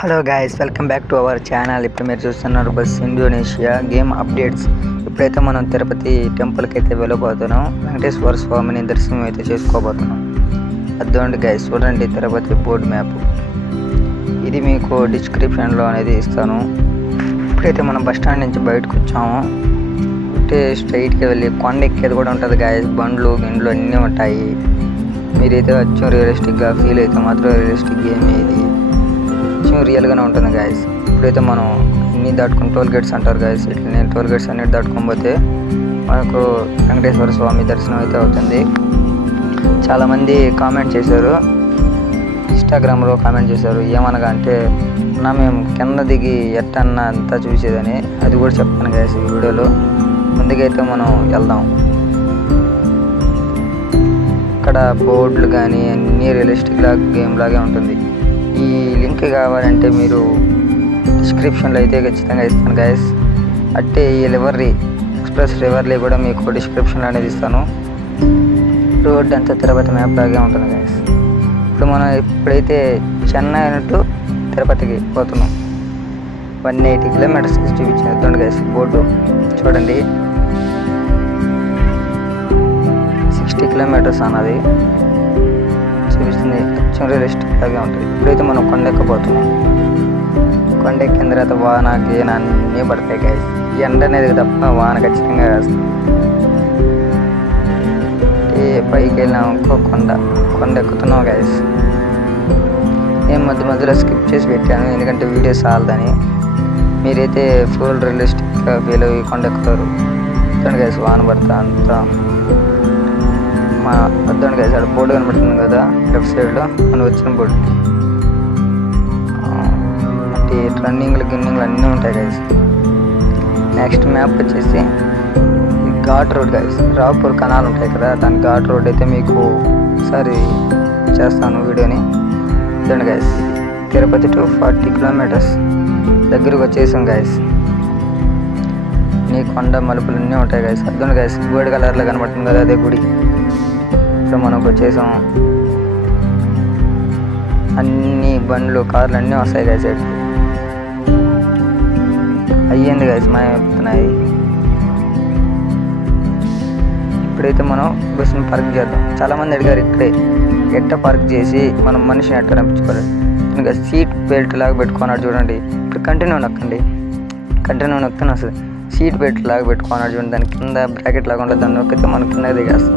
Hello guys, welcome back to our channel. ఇప్పుడు మీరు చూస్తున్నారు బస్ ఇండోనేషియా గేమ్ అప్డేట్స్. ఇప్పుడైతే మనం తిరుపతి టెంపుల్కి అయితే వెళ్ళబోతున్నాం. వెంకటేశ్వర స్వామిని దర్శనం అయితే చేసుకోబోతున్నాం. అదొండి గైస్, చూడండి తిరుపతి బోర్డు మ్యాప్. ఇది మీకు డిస్క్రిప్షన్లో అనేది ఇస్తాను. ఇప్పుడైతే మనం బస్ స్టాండ్ నుంచి బయటకు వచ్చాము. అంటే స్ట్రైట్కి వెళ్ళి కొండ ఎక్కేది కూడా ఉంటుంది గైస్. బండ్లు గిండ్లు అన్నీ ఉంటాయి. మీరైతే వచ్చి రియలిస్టిక్గా ఫీల్ అయితే మాత్రం రియలిస్టిక్ గేమ్ ఇది రియల్గానే ఉంటుంది గాయస్. ఇప్పుడైతే మనం అన్నీ దాటుకుని టోల్ గేట్స్ అంటారు గాయస్. ఇట్లా నేను టోల్ గేట్స్ అన్నిటి దాటుకోకపోతే మనకు వెంకటేశ్వర స్వామి దర్శనం అయితే అవుతుంది. చాలామంది కామెంట్ చేశారు, ఇన్స్టాగ్రామ్లో కామెంట్ చేశారు. ఏమనగా అంటే మేము కింద దిగి ఎట్టన్నా అంతా చూసేదని. అది కూడా చెప్తాను గాయస్ ఈ వీడియోలో. ముందుకైతే మనం వెళ్దాం. ఇక్కడ బోర్డులు కానీ అన్నీ రియలిస్టిక్ గేమ్ లాగే ఉంటుంది. ఈ లింక్ కావాలంటే మీరు డిస్క్రిప్షన్లో అయితే ఖచ్చితంగా ఇస్తాను గైస్. అంటే ఈ ఎక్స్ప్రెస్ రివర్లీ కూడా మీకు డిస్క్రిప్షన్లో అనేది ఇస్తాను. రోడ్ అంతా తిరుపతి మ్యాప్ లాగే ఉంటుంది గైస్. ఇప్పుడైతే చెన్నై టు తిరుపతికి పోతున్నాం. 180 కిలోమీటర్స్ చూపించింది చూడండి గైస్. బోర్డు చూడండి, 60 కిలోమీటర్స్ అన్నది చూపిస్తుంది. కొంచెం రియలిస్టిక్ లాగే ఉంటుంది. ఇప్పుడైతే మనం కొండ ఎక్కబోతున్నాం. కొండ ఎక్కిన తర్వాత వాన గీన అన్నీ పడతాయి గైస్. ఎండ అనేది తప్ప వాన ఖచ్చితంగా వేస్తుంది. పైకి వెళ్ళాం ఇంకో కొండ ఎక్కుతున్నాం గైస్. నేను మధ్యలో స్కిప్ చేసి పెట్టాను, ఎందుకంటే వీడియో చాలదని. మీరైతే ఫుల్ రియలిస్టిక్గా ఫీల్ అయ్యి కొండ ఎక్కుతారు. చూడండి గైస్, వాన పడతా అంతా వద్దండి గైస్. అక్కడ బోర్డు కనబడుతుంది కదా లెఫ్ట్ సైడ్లో, మనం వచ్చిన బోర్డు. అంటే రన్నింగ్లు గిన్నింగ్లు అన్నీ ఉంటాయి గైస్. నెక్స్ట్ మ్యాప్ వచ్చేసి ghat road guys. Raopur canal ఉంటాయి కదా, దాని ఘాట్ రోడ్ అయితే మీకు ఒకసారి చేస్తాను వీడియోని. చూడండి గైస్, తిరుపతి టు 40 కిలోమీటర్స్ దగ్గరకు వచ్చేసాం గైస్. నీ కొండ మలుపులు అన్నీ ఉంటాయి గైస్. అర్థం గైస్, గోల్డ్ కలర్లో కనబడుతుంది కదా, అదే గుడి. ఇప్పుడు మనకు వచ్చేసాం. అన్ని బండ్లు కార్లు అన్నీ వస్తాయి గైస్. అయ్యింది గైస్, మాయమవుతున్నాయి. ఇప్పుడైతే మనం బస్సుని పార్క్ చేద్దాం. చాలామంది అడిగారు ఇక్కడే ఎట్ట పార్క్ చేసి మనం మనిషిని ఎట్ట రంపించుకోవాలి. ఇంకా సీట్ బెల్ట్ లాగా పెట్టుకున్నాడు చూడండి. ఇప్పుడు కంటిన్యూ నొక్కుతాను అసలు. సీట్ బెల్ట్ లాగా పెట్టుకున్నాడు చూడండి. దాని కింద బ్రాకెట్ లాగా ఉంటుంది. దాన్ని నొక్కితే మనం కింద దిగేస్తాం.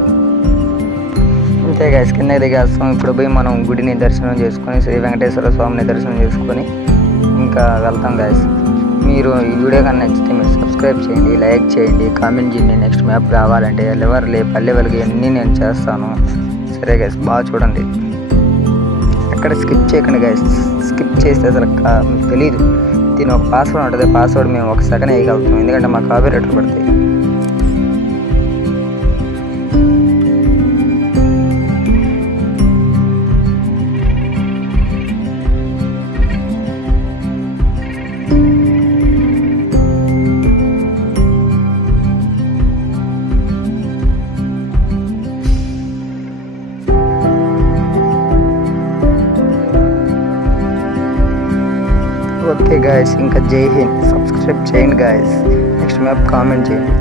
అంతే గైస్, కింద దిగేస్తాం. ఇప్పుడు పోయి మనం గుడిని దర్శనం చేసుకొని, శ్రీ వెంకటేశ్వర స్వామిని దర్శనం చేసుకొని ఇంకా వెళ్తాం గైస్. మీరు ఈ వీడియో కానీ నచ్చితే మీరు సబ్స్క్రైబ్ చేయండి, లైక్ చేయండి, కామెంట్ చేయండి. నెక్స్ట్ మ్యాప్ కావాలంటే పల్లె వెలుగు అన్నీ నేను చేస్తాను. సరే గైస్, బాగా చూడండి. ఎక్కడ స్కిప్ చేయకండి గైస్. స్కిప్ చేస్తే అసలు మీకు తెలియదు. దీని ఒక పాస్వర్డ్ ఉంటుంది. పాస్వర్డ్ మేము 1 సెకండ్ వేయగలుగుతాం, ఎందుకంటే మా కాపీరైట్లు పడతాయి. ఓకే గాయస్, ఇంకా జై హింద్. సబ్స్క్రైబ్ చేయండి గాయస్. నెక్స్ట్ మ్యాప్ కామెంట్ చేయండి.